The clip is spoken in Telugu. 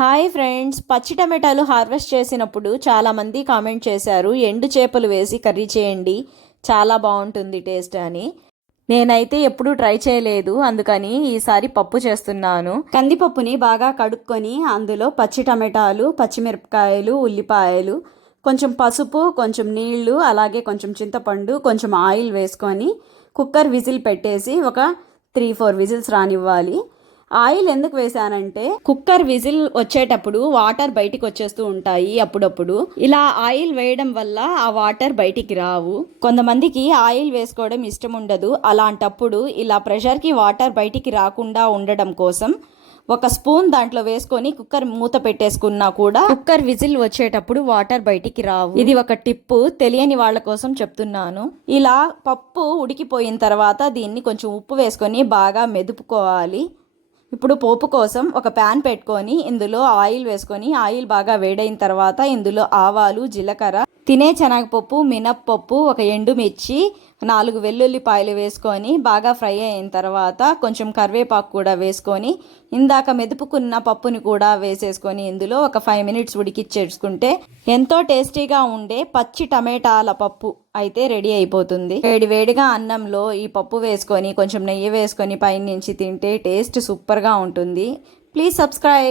హాయ్ ఫ్రెండ్స్, పచ్చి టమాటాలు హార్వెస్ట్ చేసినప్పుడు చాలామంది కామెంట్ చేశారు, ఎండు చేపలు వేసి కర్రీ చేయండి, చాలా బాగుంటుంది టేస్ట్ అని. నేనైతే ఎప్పుడూ ట్రై చేయలేదు, అందుకని ఈసారి పప్పు చేస్తున్నాను. కందిపప్పుని బాగా కడుక్కొని అందులో పచ్చి టమాటాలు, పచ్చిమిరపకాయలు, ఉల్లిపాయలు, కొంచెం పసుపు, కొంచెం నీళ్లు, అలాగే కొంచెం చింతపండు, కొంచెం ఆయిల్ వేసుకొని కుక్కర్ విజిల్ పెట్టేసి ఒక 3-4 విజిల్స్ రానివ్వాలి. ఆయిల్ ఎందుకు వేసానంటే కుక్కర్ విజిల్ వచ్చేటప్పుడు వాటర్ బయటికి వచ్చేస్తూ ఉంటాయి అప్పుడప్పుడు. ఇలా ఆయిల్ వేయడం వల్ల ఆ వాటర్ బయటికి రావు. కొంతమందికి ఆయిల్ వేసుకోవడం ఇష్టం ఉండదు. అలాంటప్పుడు ఇలా ప్రెషర్కి వాటర్ బయటికి రాకుండా ఉండడం కోసం ఒక స్పూన్ దాంట్లో వేసుకొని కుక్కర్ మూత పెట్టేసుకున్నా కూడా కుక్కర్ విజిల్ వచ్చేటప్పుడు వాటర్ బయటికి రావు. ఇది ఒక టిప్పు, తెలియని వాళ్ళ కోసం చెప్తున్నాను. ఇలా పప్పు ఉడికిపోయిన తర్వాత దీన్ని కొంచెం ఉప్పు వేసుకొని బాగా మెదుపుకోవాలి. ఇప్పుడు పోపు కోసం ఒక ప్యాన్ పెట్టుకొని ఇందులో ఆయిల్ వేసుకొని ఆయిల్ బాగా వేడైన తర్వాత ఇందులో ఆవాలు, జీలకర్ర, తినే శనగపప్పు, మినప్పప్పు, ఒక ఎండుమిర్చి, 4 వెల్లుల్లిపాయలు వేసుకొని బాగా ఫ్రై అయిన తర్వాత కొంచెం కరివేపాకు కూడా వేసుకొని ఇందాక మెదుపుకున్న పప్పుని కూడా వేసేసుకొని ఇందులో ఒక 5 మినిట్స్ ఉడికిచ్చేసుకుంటే ఎంతో టేస్టీగా ఉండే పచ్చి టమాటాల పప్పు అయితే రెడీ అయిపోతుంది. వేడివేడిగా అన్నంలో ఈ పప్పు వేసుకొని కొంచెం నెయ్యి వేసుకొని పైనుంచి తింటే టేస్ట్ సూపర్గా ఉంటుంది. Please subscribe.